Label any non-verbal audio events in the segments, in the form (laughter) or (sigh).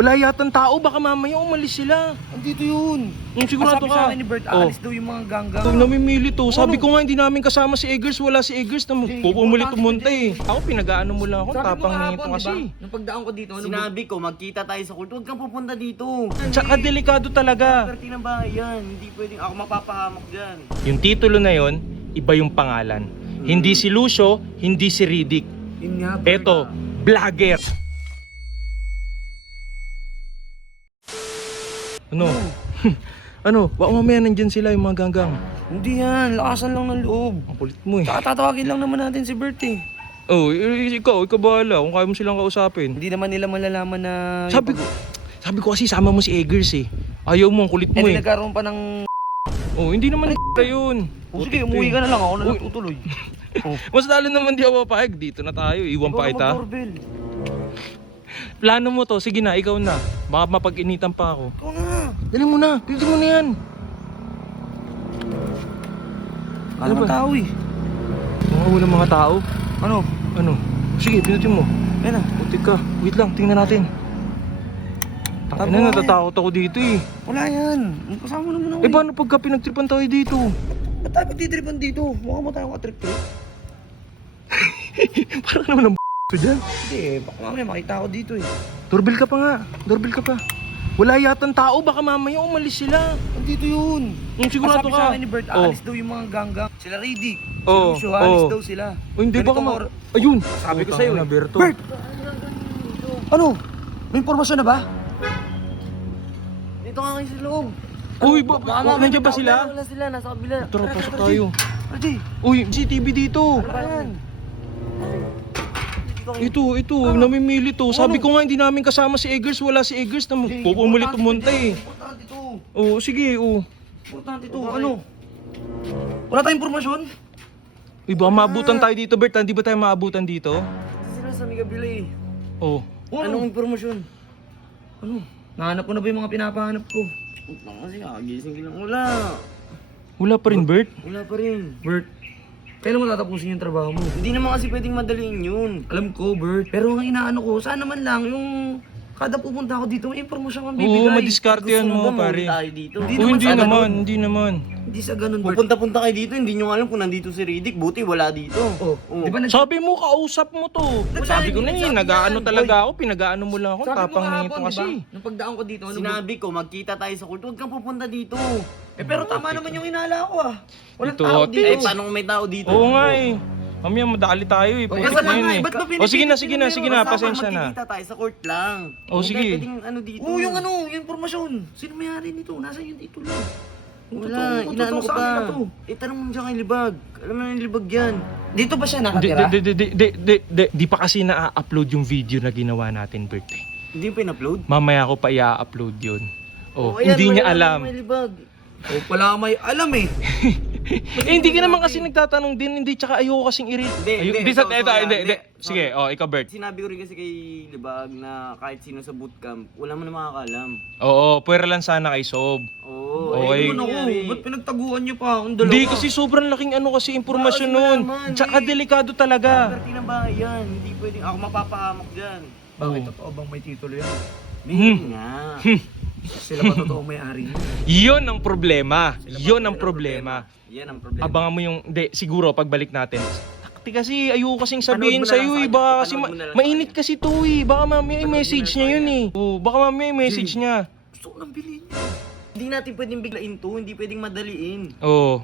Wala yatang tao, baka mamaya umalis sila. Andito yun. Yung sigurado Sabi ka. sa akin ni Bert, Oh. aalis daw yung mga ganggang. Ito, namimili to. Sabi Ano? ko nga, hindi namin kasama si Eggers. Wala si Eggers na Hindi, pupumuli importante tumunta eh. Ako, pinag-ano mo lang ako. Sabi Tapang kahapon, nito di ba? kasi. Nung pagdaan ko dito, ano Sinabi ko, magkita tayo sa kulto. Huwag kang pupunta dito. Tsaka delikado talaga. Parte ng bahay yan. Hindi pwedeng ako mapapahamak dyan. Yung titulo na yon, iba yung pangalan. Hindi si Lucio, hindi si Riddick. Yun nga, Bert. Eto, vlogger. Ano? (laughs) ano? Baka mamaya nandyan sila yung mga ganggang. Hindi yan, lakasan lang ng loob. Ang kulit mo eh. Tsaka tatawagin lang naman natin si Bert eh. Oh, i- ikaw, ikaw bahala kung kaya mo silang kausapin. Hindi naman nila malalaman na... Sabi ko, sabi ko kasi sama mo si Eggers eh. Ayaw mo, ang kulit Eh, mo di eh. nagkaroon pa ng... Oh, hindi naman na (laughs) yun. O sige, umuwi ka na lang. Ako na lang tutuloy. (laughs) oh. Mas lalo naman di ako papayag. Dito na tayo. Iwan pa Ikaw na kita. mag-doorbell. Plano mo to. Sige na, ikaw na. Baka mapag-initan pa ako. Ikaw na. Dali mo na. Dito mo na yan. Ano ba? ba? tao eh. Mga walang mga tao. Ano? Ano? Sige, pinutin mo. Yan na. Putik ka. Wait lang, tingnan natin. Tangina Tama na, nga natatakot ako dito eh. Wala yan. Kasama naman ako Eh, paano pagka pinagtripan tayo dito? Ba't tayo pagtitripan dito? Mukha mo tayo katrip-trip. (laughs) Parang naman ang to (laughs) dyan. Hindi eh. Baka mamaya makita ako dito eh. Doorbell ka pa nga. Doorbell ka pa. Wala yatang tao, baka mamaya umalis sila. Andito yun. Yung sigurado Sabi ka. sa akin ni Bert, Oh. aalis daw yung mga ganggang. Sila Riddick. Oh, Si Lucio, aalis oh. daw sila. O hindi, baka Ganitong ma... or- Ayun! Sabi ko sa'yo eh. Berto. Bert! Ano? May informasyon na ba? Dito nga kayo sa loob. Uy, ba, Baka oh, mamaya nandiyan ba sila? Wala sila, nasa kabila. Tara, pasok tayo. Adi, Uy, CCTV dito. ano ba yan? Ito, ito, namimili to. Sabi ko nga, hindi namin kasama si Eggers. Wala si Eggers na pupumuli tumunta eh. Importante to. Oo, sige, oo. Importante to. Ano? Wala tayong informasyon? Uy, baka maabutan tayo dito, Bert. Hindi ba tayo maabutan dito? Sila sa may kabila eh. Oo. Oh, Anong impormasyon? Ano? Nahanap ko na ba yung mga pinapahanap ko? Puta kasi kagising ka lang. Wala. Wala pa rin, Bert. Wala pa rin. Bert, kailan mo tatapusin yung trabaho mo? Hindi naman kasi pwedeng madaliin yun. Alam ko, Bert. Pero ang inaano ko, sana man lang yung kada pupunta ako dito, may impormasyon kang bibigay. Oo, madiskarte yan Gusto mo, ba pare. tayo dito? Hindi Oo, naman hindi sa naman, ganun. hindi naman. Hindi sa ganun, Bert. Pupunta-punta kayo dito, hindi nyo alam kung nandito si Riddick. Buti wala dito. Oh, Oo. di ba nag- Sabi mo, kausap mo to. Sabi ko na yun, nag-ano talaga ako, pinag-ano mo lang ako, Sabi mo tapang kahapon, nito di kasi. ba? Nung pagdaan ko dito, ano ba? Sinabi ko, magkita tayo sa kulto. Huwag kang pupunta dito. Eh pero tama naman yung inala ko ah. Walang Ito, tao hotel. Eh, dito. paano kung may tao dito? Oo nga eh. Mamaya madali tayo eh. O, Putik kasi na yun eh, eh. ba't ba O sige na, sige na, sige na, pasensya na. Magkikita tayo sa court lang. Oh, Hindi sige. pwedeng ano dito. Oo, yung ano, yung informasyon. Sino may-ari nito? Nasaan yung titulo? Wala, totoo- inaano totoo ko sa pa. akin na to. Eh, tanong mo dyan kay Libag. Alam mo na yung Libag yan. Dito ba siya Di, nakatira? di, di, di, di, di, di, di pa kasi na-upload yung video na ginawa natin, Bert eh. Hindi mo pa-upload? Mamaya ko pa i-upload yun. Oh, ayan, hindi niya wala alam. May Libag. O pala may alam eh. (laughs) (laughs) Eh, hindi ka naman kasi nagtatanong din, hindi, tsaka ayoko kasing i-read. Hindi, Ayoko- hindi, so- eto, so yan, hindi, hindi. hindi. Sige, oh, ikaw, Bert. Sinabi ko rin kasi kay Libag na kahit sino sa bootcamp, wala mo na makakalam. Oo, pwera lang sana kay Sob. Oo. Okay. eh, Ano ako, ba't pinagtaguan niyo pa ang dalawa? Hindi, kasi sobrang laking ano kasi impormasyon Wala nun. naman, Tsaka eh. delikado talaga. Parte ng bahay yan. Hindi pwedeng ako mapapahamak dyan. Bakit Oo. totoo bang may titulo yan? Hindi Hmm. nga. Sila ba totoo may-ari niyo? Yun ang problema. Yun ang problema. Yan ang problema. Abangan mo yung, hindi, siguro pagbalik natin. Takti kasi, ayoko kasing sabihin Panood mo na sa'yo lang eh. sa Baka kanya. kasi, Panood ma- mo na lang sa mainit kasi to eh. Baka mamaya i-message niya yun eh. Oo, baka mamaya i-message niya. Gusto ko nang bilhin niyo. Hindi natin pwedeng biglain to. Hindi pwedeng madaliin. Oo.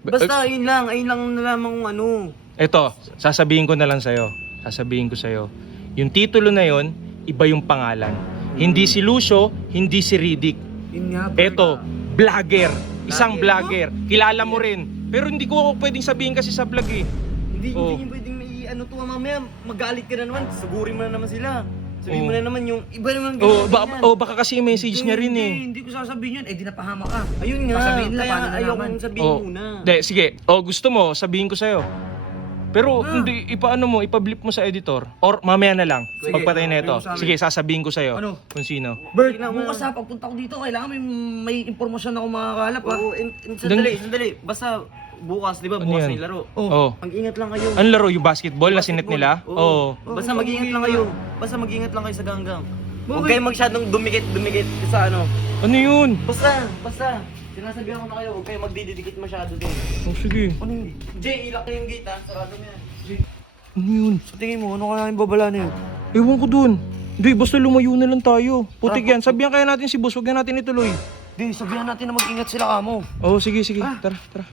Ba- Basta ayun lang. Ayun lang nalaman kong ano. Eto, sasabihin ko na lang sa'yo. Sasabihin ko sa'yo. Yung titulo na yon, iba yung pangalan. Hindi si Lucio, hindi si Riddick. Yun nga. Eto, vlogger. Isang Vlogger? vlogger. Kilala mo rin. Pero hindi ko pwedeng sabihin kasi sa vlog eh. Hindi, Oh. hindi pwedeng may ano to mamaya. Magalit ka na naman. Sagurin mo na naman sila. Sabihin Oh. mo na naman yung iba naman Oh, ba- ganyan. oh, baka kasi i-message niya rin Hindi, eh. Hindi ko sasabihin yun. Eh, di napahama ka. Ayun nga. Sasabihin nila, Kaya paano ayaw nalaman? kong sabihin Oh, muna. de, sige. Oh, gusto mo, sabihin ko sa'yo. Pero Ah. hindi, ipaano mo, ipablip mo sa editor. Or mamaya na lang, Sige, pagpatay na ito. sa. Sige, sasabihin ko sa'yo Ano? kung sino. Bert, bukas ha, pagpunta ko dito, kailangan may, may impormasyon ako makakalap ha. Oo, and, and sandali, sandali. Basta bukas, di ba? Ano Bukas yan? na yung laro. Oh. Oh. Mag-ingat lang kayo. Ano laro, yung basketball, na sinet nila? Oo. Oo. Basta mag-ingat lang kayo. Basta mag-ingat lang kayo sa ganggang. Huwag kayong masyadong dumikit-dumikit sa ano. Ano yun? Basta, basta. Sinasabihan ko na kayo, huwag kayong magdidikit masyado doon. Oh, sige. Ano yun? Jay, ilak na yung gate ha. Sarado mo yan. Ano yun? Sa tingin mo, ano kaya yung babala na yun? Ewan ko dun. Hindi, basta lumayo na lang tayo. Putik yan. Sabihan kaya natin si boss, huwag na natin ituloy. Di, sabihan natin na mag-ingat sila kamo. Oo, sige, sige. Tara, tara.